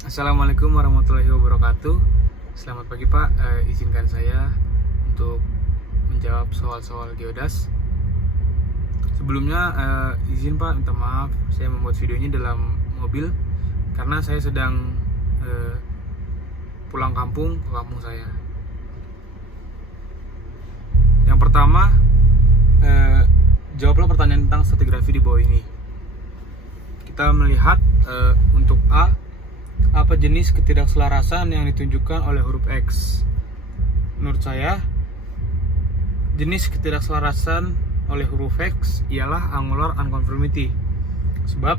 Assalamualaikum warahmatullahi wabarakatuh. Selamat pagi Pak. Izinkan saya untuk menjawab soal-soal geodas. Sebelumnya izin Pak, minta maaf saya membuat videonya dalam mobil karena saya sedang pulang kampung ke kampung saya. Yang pertama, jawablah pertanyaan tentang stratigrafi di bawah ini. Kita melihat untuk A, apa jenis ketidakselarasan yang ditunjukkan oleh huruf X? Menurut saya, jenis ketidakselarasan oleh huruf X ialah angular unconformity, sebab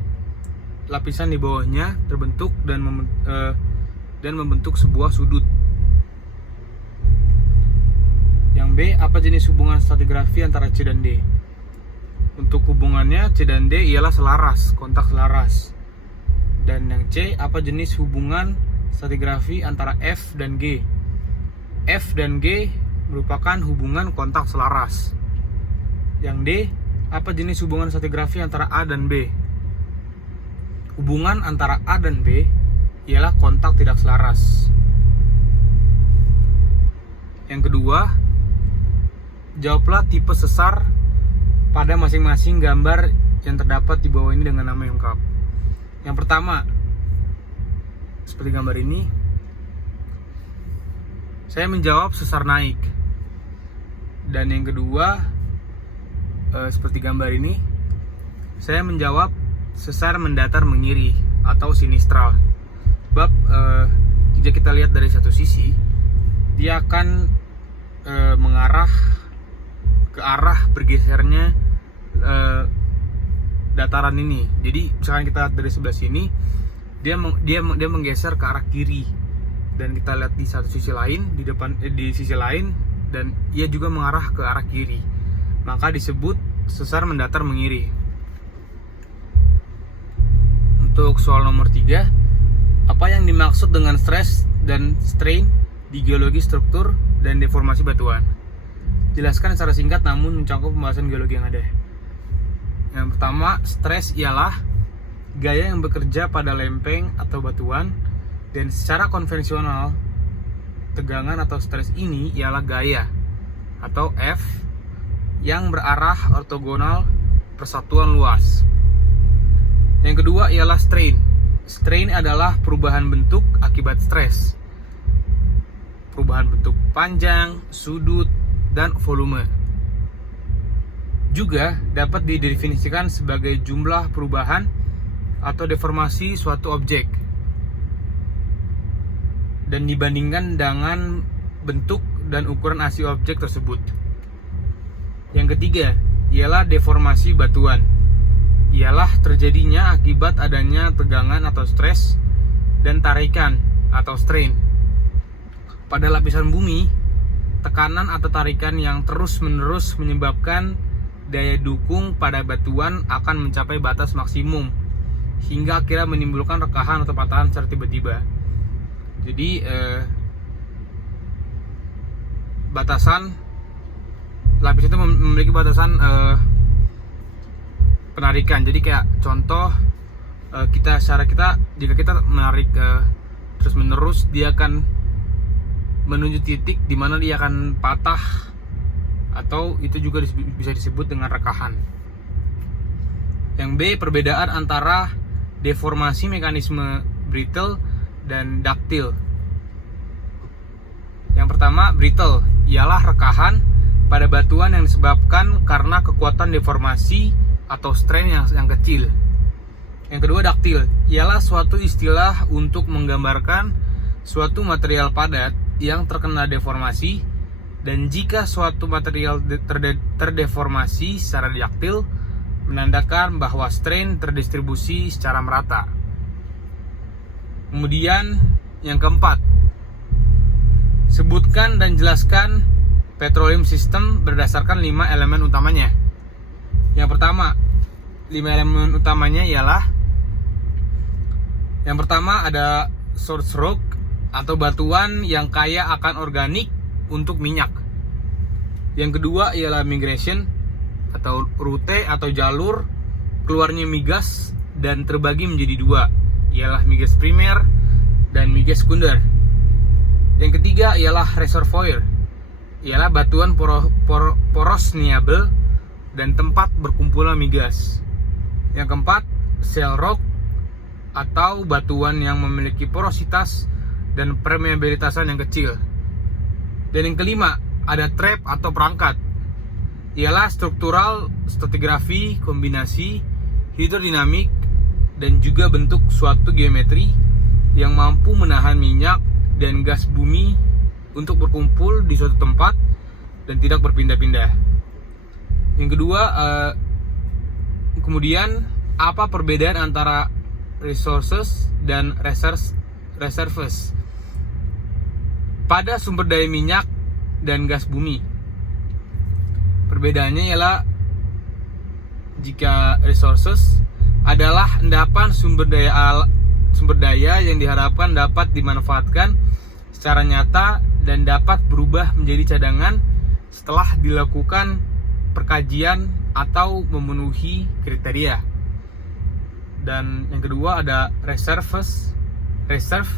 lapisan di bawahnya terbentuk dan membentuk sebuah sudut. Yang B, apa jenis hubungan stratigrafi antara C dan D? Untuk hubungannya C dan D ialah selaras, kontak selaras. Dan yang C, apa jenis hubungan stratigrafi antara F dan G? F dan G merupakan hubungan kontak selaras. Yang D, apa jenis hubungan stratigrafi antara A dan B? Hubungan antara A dan B ialah kontak tidak selaras. Yang kedua, jawablah tipe sesar pada masing-masing gambar yang terdapat di bawah ini dengan nama yang lengkap. Yang pertama, seperti gambar ini, saya menjawab sesar naik. Dan yang kedua, seperti gambar ini, saya menjawab sesar mendatar mengiri atau sinistral. Sebab jika kita lihat dari satu sisi, dia akan mengarah ke arah bergesernya dataran ini. Jadi misalkan kita lihat dari sebelah sini, dia menggeser ke arah kiri, dan kita lihat di satu sisi lain, di sisi lain, dan ia juga mengarah ke arah kiri, maka disebut sesar mendatar mengiri. Untuk soal nomor 3, apa yang dimaksud dengan stress dan strain di geologi struktur dan deformasi batuan? Jelaskan secara singkat namun mencakup pembahasan geologi yang ada. Yang pertama, stres ialah gaya yang bekerja pada lempeng atau batuan, dan secara konvensional tegangan atau stres ini ialah gaya atau F yang berarah ortogonal persatuan luas. Yang kedua ialah strain. Strain adalah perubahan bentuk akibat stres. Perubahan bentuk panjang, sudut, dan volume. Juga dapat didefinisikan sebagai jumlah perubahan atau deformasi suatu objek dan dibandingkan dengan bentuk dan ukuran asli objek tersebut. Yang ketiga ialah deformasi batuan. Ialah terjadinya akibat adanya tegangan atau stres dan tarikan atau strain pada lapisan bumi. Tekanan atau tarikan yang terus-menerus menyebabkan daya dukung pada batuan akan mencapai batas maksimum hingga akhirnya menimbulkan rekahan atau patahan secara tiba-tiba. Jadi batasan lapis itu memiliki batasan penarikan. Jadi kayak contoh, jika kita menarik terus menerus, dia akan menuju titik di mana dia akan patah, atau itu juga bisa disebut dengan rekahan. Yang B, perbedaan antara deformasi mekanisme brittle dan ductile. Yang pertama, brittle ialah rekahan pada batuan yang disebabkan karena kekuatan deformasi atau strain yang kecil. Yang kedua, ductile ialah suatu istilah untuk menggambarkan suatu material padat yang terkena deformasi, dan jika suatu material terdeformasi secara ductile, menandakan bahwa strain terdistribusi secara merata. Kemudian yang keempat, sebutkan dan jelaskan petroleum system berdasarkan 5 elemen utamanya. Yang pertama, 5 elemen utamanya ialah: yang pertama ada source rock atau batuan yang kaya akan organik untuk minyak. Yang kedua ialah migration atau rute atau jalur keluarnya migas dan terbagi menjadi dua, ialah migas primer dan migas sekunder. Yang ketiga ialah reservoir, ialah batuan poros niabel dan tempat berkumpulnya migas. Yang keempat, shale rock atau batuan yang memiliki porositas dan permeabilitasan yang kecil. Dan yang kelima, ada trap atau perangkat, ialah struktural stratigrafi kombinasi hidrodinamik dan juga bentuk suatu geometri yang mampu menahan minyak dan gas bumi untuk berkumpul di suatu tempat dan tidak berpindah-pindah. Yang kedua, kemudian apa perbedaan antara resources dan reserves pada sumber daya minyak dan gas bumi? Perbedaannya ialah jika resources adalah endapan sumber daya yang diharapkan dapat dimanfaatkan secara nyata dan dapat berubah menjadi cadangan setelah dilakukan perkajian atau memenuhi kriteria. Dan yang kedua ada reserves. Reserve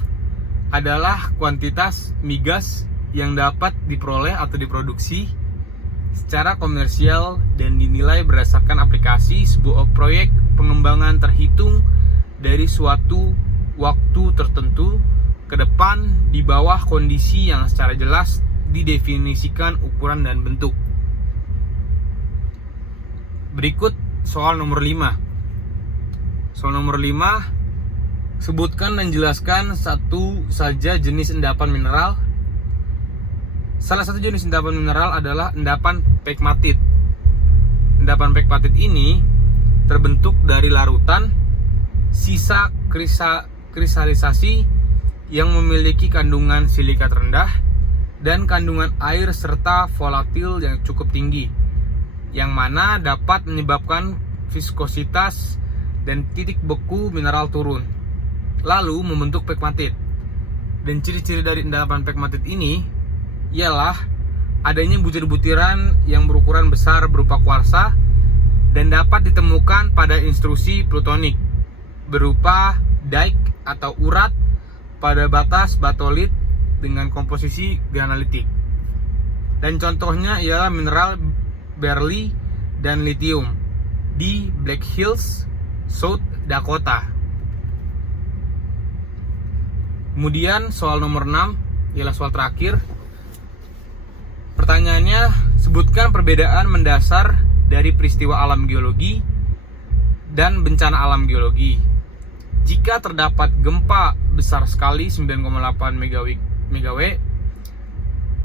adalah kuantitas migas yang dapat diperoleh atau diproduksi secara komersial dan dinilai berdasarkan aplikasi sebuah proyek pengembangan terhitung dari suatu waktu tertentu ke depan di bawah kondisi yang secara jelas didefinisikan ukuran dan bentuk. Berikut soal nomor 5. Soal nomor 5, sebutkan dan jelaskan satu saja jenis endapan mineral. Salah satu jenis endapan mineral adalah endapan pegmatit. Endapan pegmatit ini terbentuk dari larutan sisa krisalisasi yang memiliki kandungan silikat rendah dan kandungan air serta volatil yang cukup tinggi, yang mana dapat menyebabkan viskositas dan titik beku mineral turun, lalu membentuk pegmatit. Dan ciri-ciri dari endapan pegmatit ini ialah adanya butir-butiran yang berukuran besar berupa kuarsa dan dapat ditemukan pada intrusi plutonik berupa dike atau urat pada batas batolit dengan komposisi granalitik. Dan contohnya ialah mineral beryllium dan lithium di Black Hills, South Dakota. Kemudian soal nomor 6 ialah soal terakhir. Pertanyaannya, sebutkan perbedaan mendasar dari peristiwa alam geologi dan bencana alam geologi. Jika terdapat gempa besar sekali 9,8 MW,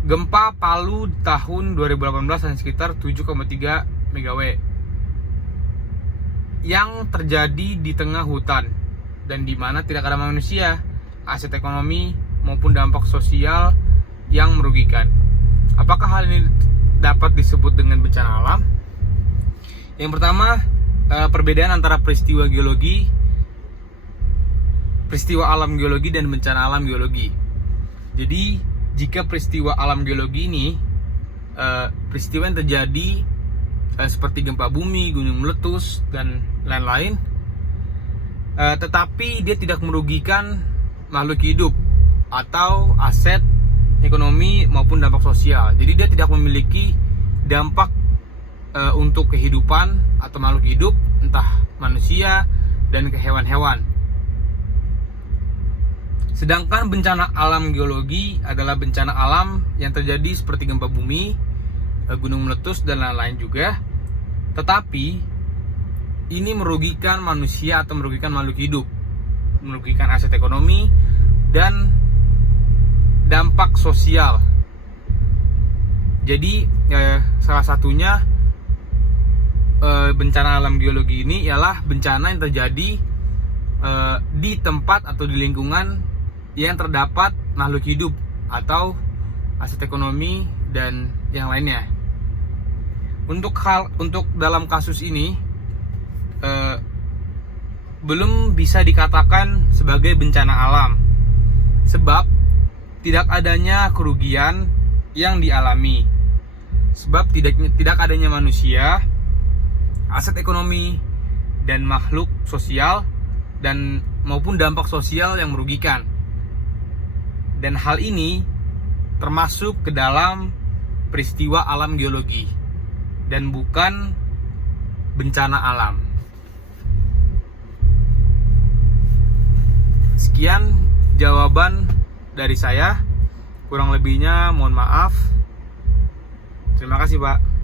gempa Palu tahun 2018 dan sekitar 7,3 MW yang terjadi di tengah hutan dan di mana tidak ada manusia, aset ekonomi maupun dampak sosial yang merugikan. Apakah hal ini dapat disebut dengan bencana alam? Yang pertama, perbedaan antara peristiwa alam geologi dan bencana alam geologi. Jadi, jika peristiwa alam geologi ini peristiwa yang terjadi seperti gempa bumi, gunung meletus, dan lain-lain, tetapi dia tidak merugikan makhluk hidup atau aset ekonomi maupun dampak sosial. Jadi dia tidak memiliki dampak untuk kehidupan atau makhluk hidup, entah manusia dan ke hewan-hewan. Sedangkan bencana alam geologi adalah bencana alam yang terjadi seperti gempa bumi, gunung meletus, dan lain-lain juga. Tetapi ini merugikan manusia atau merugikan makhluk hidup, merugikan aset ekonomi dan dampak sosial. Jadi salah satunya bencana alam geologi ini ialah bencana yang terjadi di tempat atau di lingkungan yang terdapat makhluk hidup atau aset ekonomi dan yang lainnya. Untuk dalam kasus ini belum bisa dikatakan sebagai bencana alam, sebab tidak adanya kerugian yang dialami, sebab tidak adanya manusia, aset ekonomi, dan makhluk sosial dan maupun dampak sosial yang merugikan. Dan hal ini termasuk ke dalam peristiwa alam geologi dan bukan bencana alam. Sekian jawaban dari saya. Kurang lebihnya mohon maaf. Terima kasih, Pak.